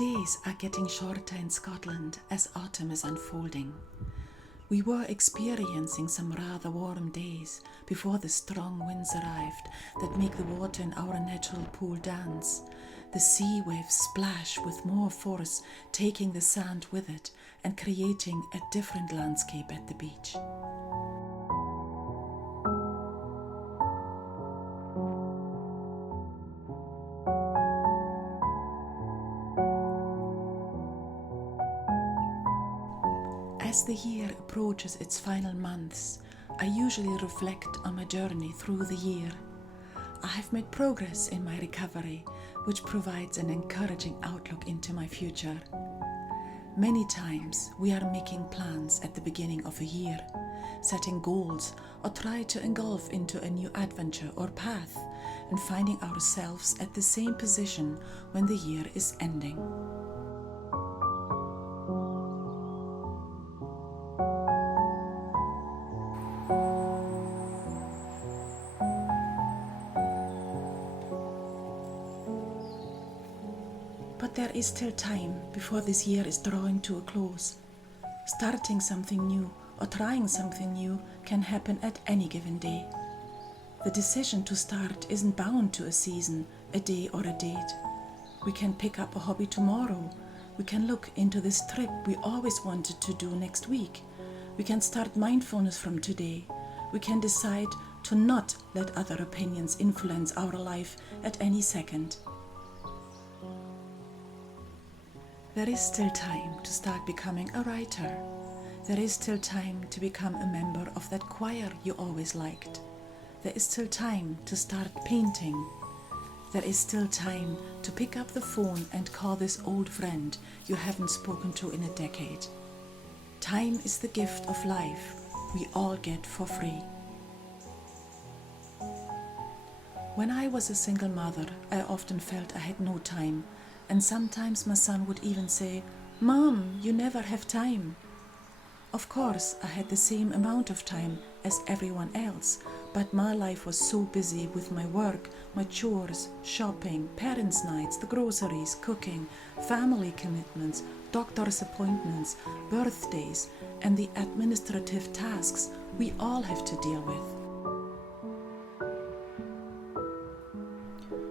days are getting shorter in Scotland as autumn is unfolding. We were experiencing some rather warm days before the strong winds arrived that make the water in our natural pool dance. The sea waves splash with more force, taking the sand with it and creating a different landscape at the beach. As the year approaches its final months, I usually reflect on my journey through the year. I have made progress in my recovery, which provides an encouraging outlook into my future. Many times we are making plans at the beginning of a year, setting goals or try to engulf into a new adventure or path, and finding ourselves at the same position when the year is ending. But there is still time before this year is drawing to a close. Starting something new or trying something new can happen at any given day. The decision to start isn't bound to a season, a day or a date. We can pick up a hobby tomorrow. We can look into this trip we always wanted to do next week. We can start mindfulness from today. We can decide to not let other opinions influence our life at any second. There is still time to start becoming a writer. There is still time to become a member of that choir you always liked. There is still time to start painting. There is still time to pick up the phone and call this old friend you haven't spoken to in a decade. Time is the gift of life we all get for free. When I was a single mother, I often felt I had no time. And sometimes my son would even say, "Mom, you never have time." Of course, I had the same amount of time as everyone else, but my life was so busy with my work, my chores, shopping, parents' nights, the groceries, cooking, family commitments, doctor's appointments, birthdays, and the administrative tasks we all have to deal with.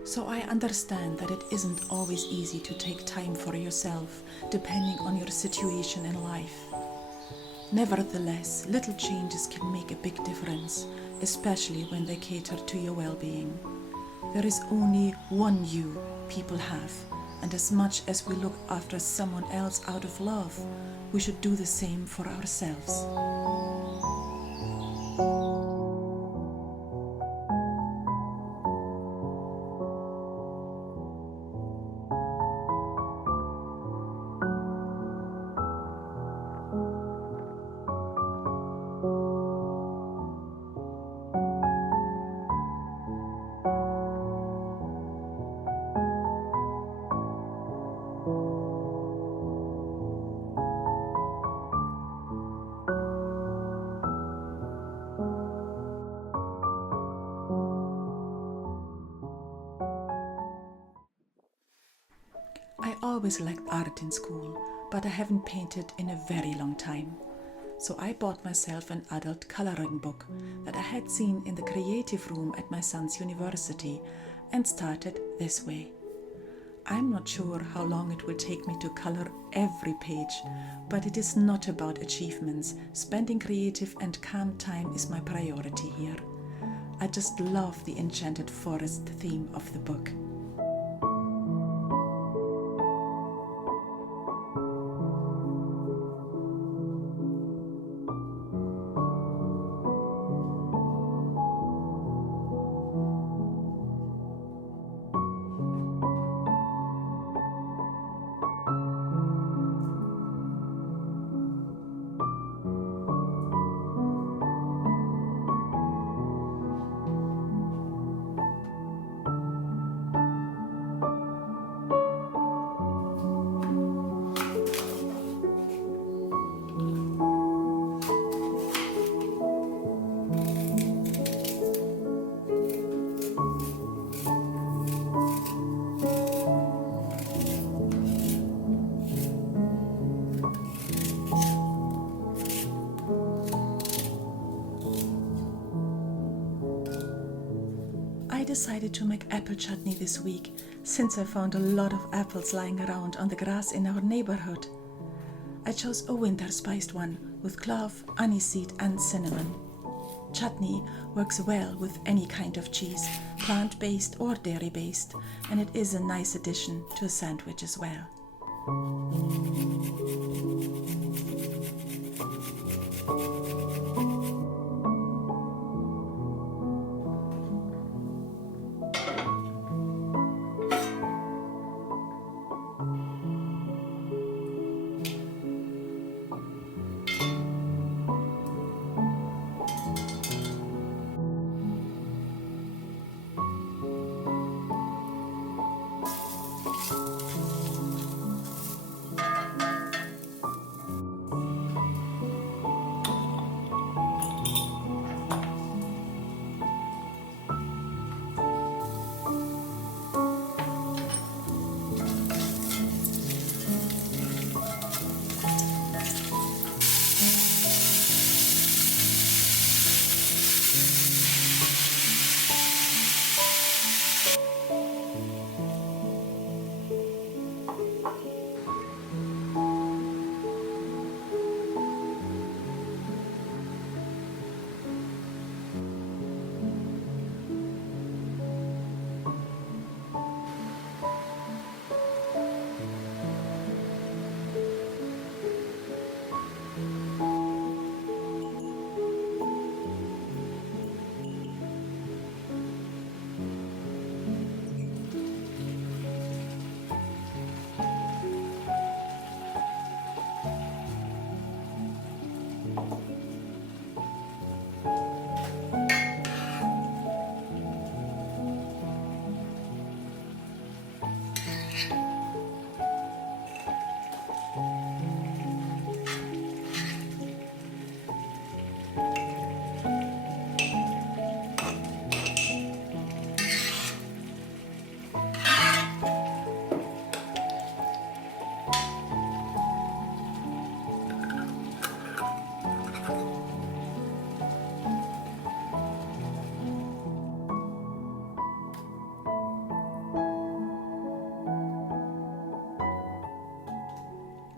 So I understand that it isn't always easy to take time for yourself, depending on your situation in life. Nevertheless, little changes can make a big difference, especially when they cater to your well-being. There is only one you people have, and as much as we look after someone else out of love, we should do the same for ourselves. I always liked art in school, but I haven't painted in a very long time. So I bought myself an adult coloring book that I had seen in the creative room at my son's university and started this way. I'm not sure how long it will take me to color every page, but it is not about achievements. Spending creative and calm time is my priority here. I just love the enchanted forest theme of the book. decided to make apple chutney this week, since I found a lot of apples lying around on the grass in our neighborhood. I chose a winter spiced one with clove, aniseed and cinnamon. Chutney works well with any kind of cheese, plant-based or dairy-based, and it is a nice addition to a sandwich as well.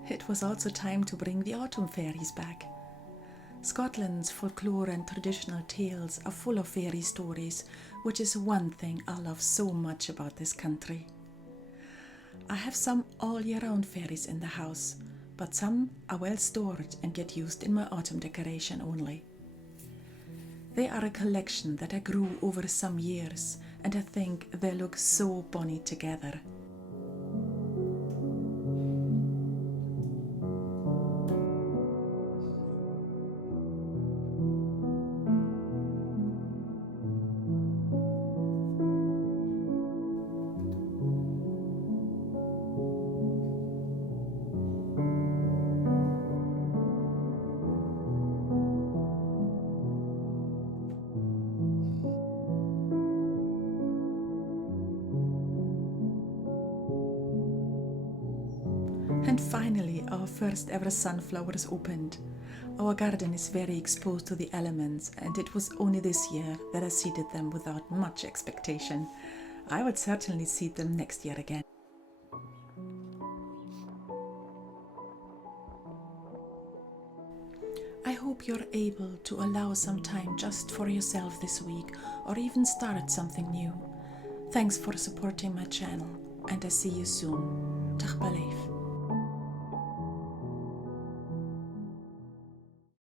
It was also time to bring the autumn fairies back. Scotland's folklore and traditional tales are full of fairy stories, which is one thing I love so much about this country. I have some all year round fairies in the house, but some are well stored and get used in my autumn decoration only. They are a collection that I grew over some years, and I think they look so bonny together. And finally, our first ever sunflowers opened. Our garden is very exposed to the elements, and it was only this year that I seeded them without much expectation. I would certainly seed them next year again. I hope you're able to allow some time just for yourself this week, or even start something new. Thanks for supporting my channel, and I see you soon. Dag leibh.